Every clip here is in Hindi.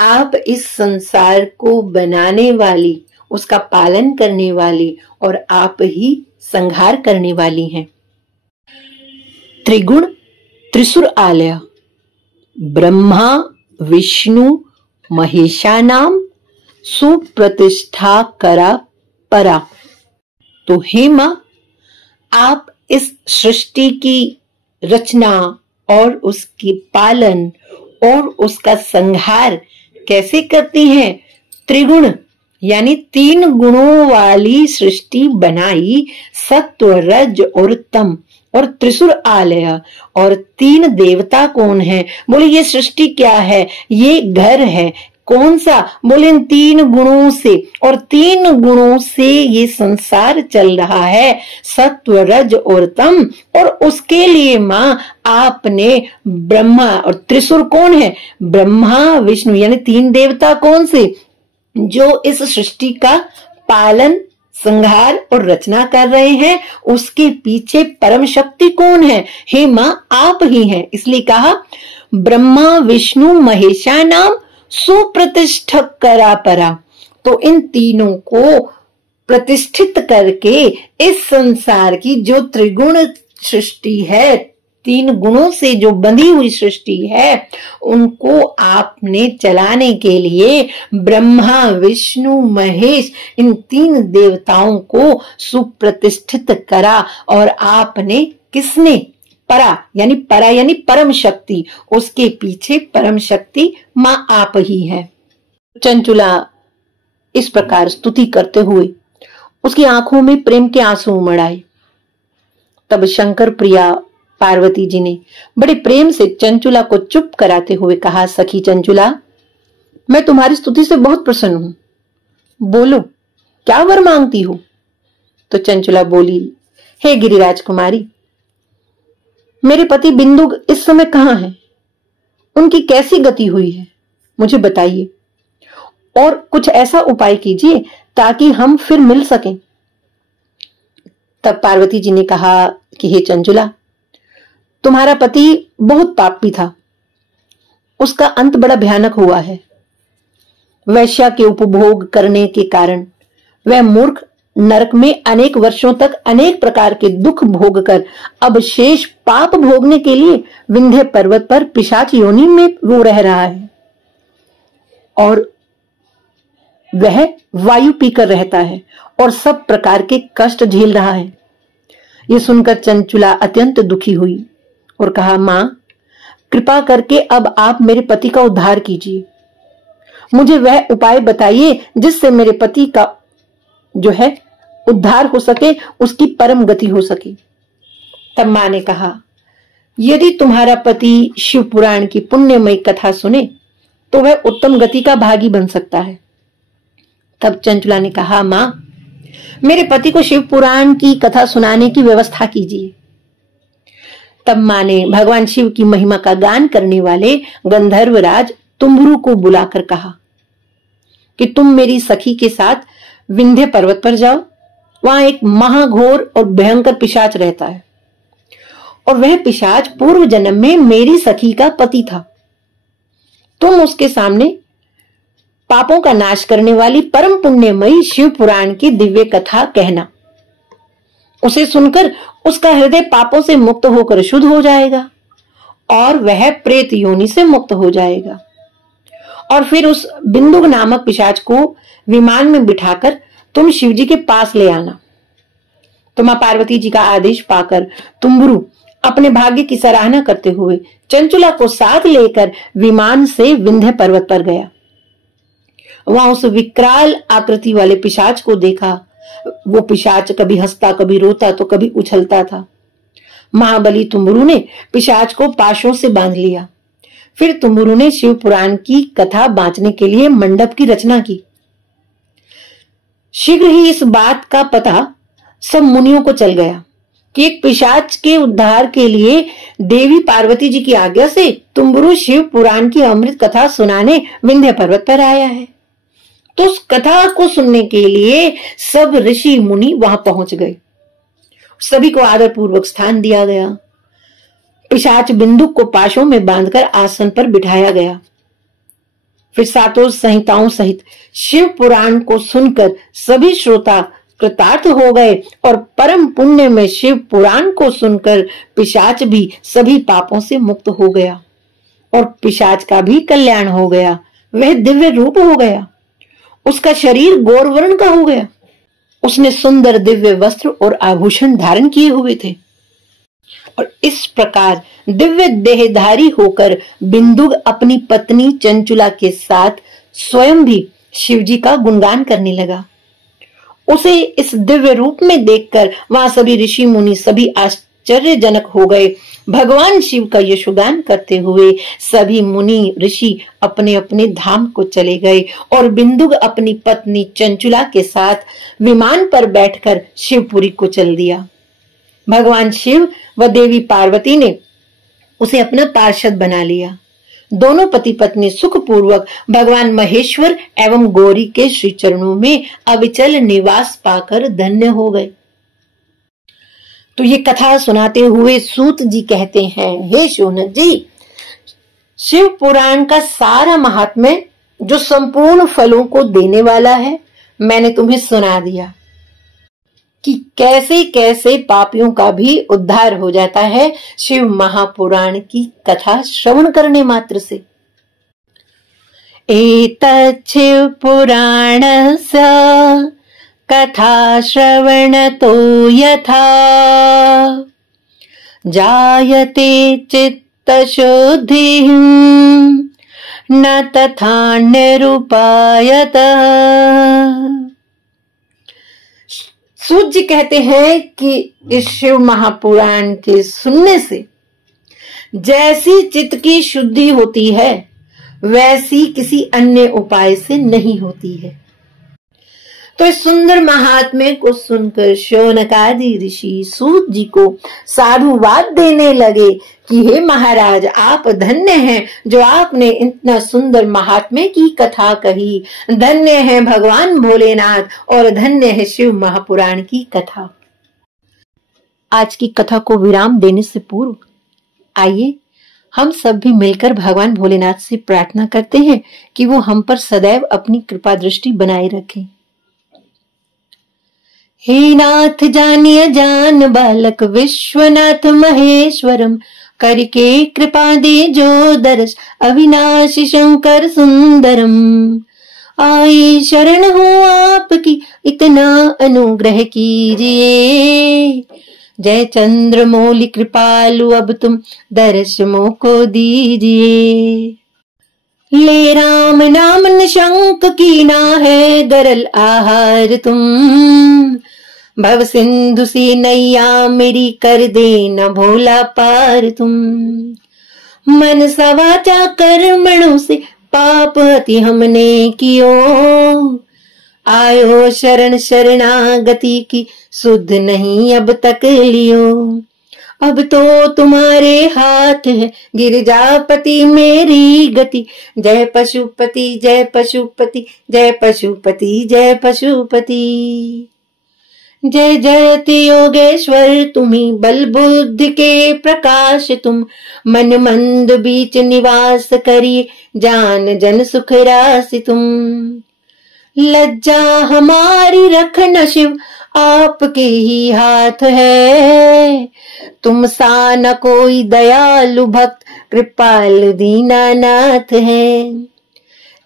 आप इस संसार को बनाने वाली, उसका पालन करने वाली और आप ही संहार करने वाली हैं। त्रिगुण त्रिसुर आलय ब्रह्मा विष्णु महेशानाम सुप्रतिष्ठा करा परा। तो हे मां, आप इस सृष्टि की रचना और उसकी पालन और उसका संहार कैसे करती हैं? त्रिगुण यानी 3 गुणों वाली सृष्टि बनाई, सत्व रज और तम, और त्रिसुर आलय और 3 देवता कौन है? बोले ये सृष्टि क्या है? ये घर है। कौन सा? बोले इन 3 गुणों से, और 3 गुणों से ये संसार चल रहा है, सत्व रज और तम। और उसके लिए मां आपने ब्रह्मा, और त्रिसुर कौन है? ब्रह्मा विष्णु यानी 3 देवता कौन से? जो इस सृष्टि का पालन संहार और रचना कर रहे हैं। उसके पीछे परम शक्ति कौन है? हे मां, आप ही हैं। इसलिए कहा ब्रह्मा विष्णु महेशा नाम सुप्रतिष्ठक करा परा। तो इन तीनों को प्रतिष्ठित करके इस संसार की जो त्रिगुण सृष्टि है, 3 गुणों से जो बंधी हुई सृष्टि है, उनको आपने चलाने के लिए ब्रह्मा विष्णु महेश इन 3 देवताओं को सुप्रतिष्ठित करा। और आपने किसने? परा यानी परम शक्ति, उसके पीछे परम शक्ति मां आप ही है। चंचुला इस प्रकार स्तुति करते हुए उसकी आंखों में प्रेम के आंसू उमड़ आए। तब शंकर प्रिया पार्वती जी ने बड़े प्रेम से चंचुला को चुप कराते हुए कहा, सखी चंचुला, मैं तुम्हारी स्तुति से बहुत प्रसन्न हूं, बोलो क्या वर मांगती हो? तो चंचुला बोली, हे गिरिराज कुमारी, मेरे पति बिंदु इस समय कहां हैं? उनकी कैसी गति हुई है, मुझे बताइए, और कुछ ऐसा उपाय कीजिए ताकि हम फिर मिल सकें। तब पार्वती जी ने कहा कि हे चंचुला, तुम्हारा पति बहुत पापी था, उसका अंत बड़ा भयानक हुआ है। वैश्या के उपभोग करने के कारण वह मूर्ख नरक में अनेक वर्षों तक अनेक प्रकार के दुख भोग कर अब शेष पाप भोगने के लिए विंध्य पर्वत पर पिशाच योनि में वो रह रहा है, और वह वायु पीकर रहता है और सब प्रकार के कष्ट झेल रहा है। यह सुनकर चंचुला अत्यंत दुखी हुई और कहा, मां, कृपा करके अब आप मेरे पति का उद्धार कीजिए, मुझे वह उपाय बताइए जिससे मेरे पति का जो है उद्धार हो सके, उसकी परम गति हो सके। तब मां ने कहा, यदि तुम्हारा पति शिव पुराण की पुण्यमयी कथा सुने तो वह उत्तम गति का भागी बन सकता है। तब चंचुला ने कहा, मां, मेरे पति को शिव पुराण की कथा सुनाने की व्यवस्था कीजिए। तब मां ने भगवान शिव की महिमा का गान करने वाले गंधर्वराज तुम्बुरु को बुलाकर कहा कि तुम मेरी सखी के साथ विंध्य पर्वत पर जाओ, वहां एक महाघोर और भयंकर पिशाच रहता है, और वह पिशाच पूर्व जन्म में मेरी सखी का पति था। तुम उसके सामने पापों का नाश करने वाली परम पुण्यमयी शिव पुराण की दिव्य कथा कहना। उसे सुनकर उसका हृदय पापों से मुक्त होकर शुद्ध हो जाएगा और वह प्रेत योनि से मुक्त हो जाएगा। और फिर उस बिंदु नामक पिशाच को विमान में बिठाकर तुम शिवजी के पास ले आना। तो मां पार्वती जी का आदेश पाकर तुम्बुरु अपने भाग्य की सराहना करते हुए चंचुला को साथ लेकर विमान से विंध्य पर्वत पर गया। वहां उस विकराल आकृति वाले पिशाच को देखा। वो पिशाच कभी हंसता, कभी रोता, तो कभी उछलता था। महाबली तुम्बुरु ने पिशाच को पाशों से बांध लिया। फिर तुम्बुरु ने शिव पुराण की कथा बांचने के लिए मंडप की रचना की। शीघ्र ही इस बात का पता सब मुनियों को चल गया कि एक पिशाच के उद्धार के लिए देवी पार्वती जी की आज्ञा से तुम्बुरु शिव पुराण की अमृत कथा सुनाने विंध्य पर्वत पर आया है। तो उस कथा को सुनने के लिए सब ऋषि मुनि वहां पहुंच गए। सभी को आदर पूर्वक स्थान दिया गया। पिशाच बिंदु को पाशों में बांधकर आसन पर बिठाया गया। फिर सातों संहिताओं सहित शिव पुराण को सुनकर सभी श्रोता कृतार्थ हो गए और परम पुण्य में शिव पुराण को सुनकर पिशाच भी सभी पापों से मुक्त हो गया और पिशाच का भी कल्याण हो गया। वह दिव्य रूप हो गया, उसका शरीर गौरवर्ण का हो गया। उसने सुंदर दिव्य वस्त्र और आभूषण धारण किए हुए थे और इस प्रकार दिव्य देहधारी होकर बिंदुक अपनी पत्नी चंचुला के साथ स्वयं भी शिवजी का गुणगान करने लगा। उसे इस दिव्य रूप में देखकर वहां सभी ऋषि मुनि सभी आश्चर्यजनक हो गए। भगवान शिव का यशोगान करते हुए सभी मुनि ऋषि अपने अपने धाम को चले गए और बिंदुक अपनी पत्नी चंचुला के साथ विमान पर बैठकर शिवपुरी को चल दिया। भगवान शिव व देवी पार्वती ने उसे अपना पार्षद बना लिया। दोनों पति पत्नी सुखपूर्वक भगवान महेश्वर एवं गौरी के श्री चरणों में अविचल निवास पाकर धन्य हो गए। तो ये कथा सुनाते हुए सूत जी कहते हैं, हे शौनक जी, शिव पुराण का सारा महात्म्य जो संपूर्ण फलों को देने वाला है मैंने तुम्हें सुना दिया कि कैसे कैसे पापियों का भी उद्धार हो जाता है शिव महापुराण की कथा श्रवण करने मात्र से। एतत् शिव पुराणस्य कथा श्रवणतो यथा जायते चित्तशुद्धिः न तथा निरुपायतः। सूत जी कहते हैं कि इस शिव महापुराण के सुनने से जैसी चित्त की शुद्धि होती है वैसी किसी अन्य उपाय से नहीं होती है। तो इस सुंदर महात्म्य को सुनकर शौनकादि ऋषि सूत जी को साधुवाद देने लगे कि हे महाराज, आप धन्य हैं जो आपने इतना सुंदर महात्म्य की कथा कही। धन्य है भगवान भोलेनाथ और धन्य है शिव महापुराण की कथा। आज की कथा को विराम देने से पूर्व आइए हम सब भी मिलकर भगवान भोलेनाथ से प्रार्थना करते हैं कि वो हम पर सदैव अपनी कृपा दृष्टि बनाए रखें। हे नाथ जानिय जान बालक विश्वनाथ महेश्वरम, करके कृपा दे जो दर्श अविनाशी शंकर सुंदरम। आई शरण हो आपकी इतना अनुग्रह कीजिए। जय चंद्रमौलि कृपालु अब तुम दर्श मोको दीजिए। ले राम नाम निशंक कीना है गरल आहार तुम। भव सिंधु सी नैया मेरी कर देना भोला पार तुम। मन सवाचा कर्मणों से पाप अति हमने कियो। आयो शरण शरणागति की सुध नहीं अब तक लियो। अब तो तुम्हारे हाथ है गिरजापति मेरी गति। जय पशुपति जय पशुपति जय पशुपति जय पशुपति। जय जयति योगेश्वर तुम्ही बल बुद्धि के प्रकाश तुम। मन मंद बीच निवास करिए जान जन सुख राशि तुम। लज्जा हमारी रखना शिव आपके ही हाथ है। तुम सा न कोई दयालु भक्त कृपाल दीनानाथ है।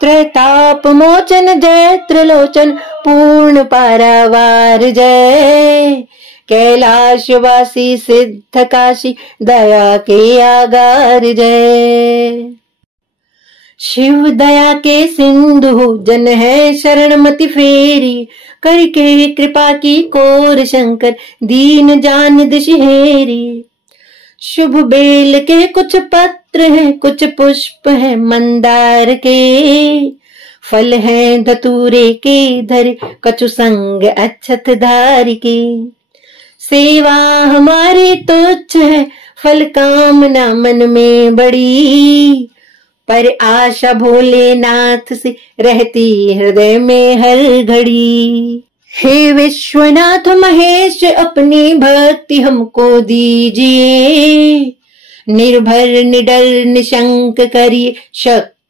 त्रैताप मोचन जय त्रिलोचन पूर्ण पारावार जय। कैलाशवासी सिद्ध काशी दया के आगार जय। शिव दया के सिंधु जन है शरण मति फेरी। करके कृपा की कोर शंकर दीन जान दिशहेरी। शुभ बेल के कुछ पत्र हैं कुछ पुष्प हैं मंदार के। फल हैं धतूरे के धर कछु संग अक्षत धार के। सेवा हमारी तुच्छ है फल कामना मन में बड़ी। पर आशा भोलेनाथ से रहती हृदय में हर घड़ी। हे विश्वनाथ महेश अपनी भक्ति हमको दीजिए। निर्भर निडर निशंक करिए शक्ति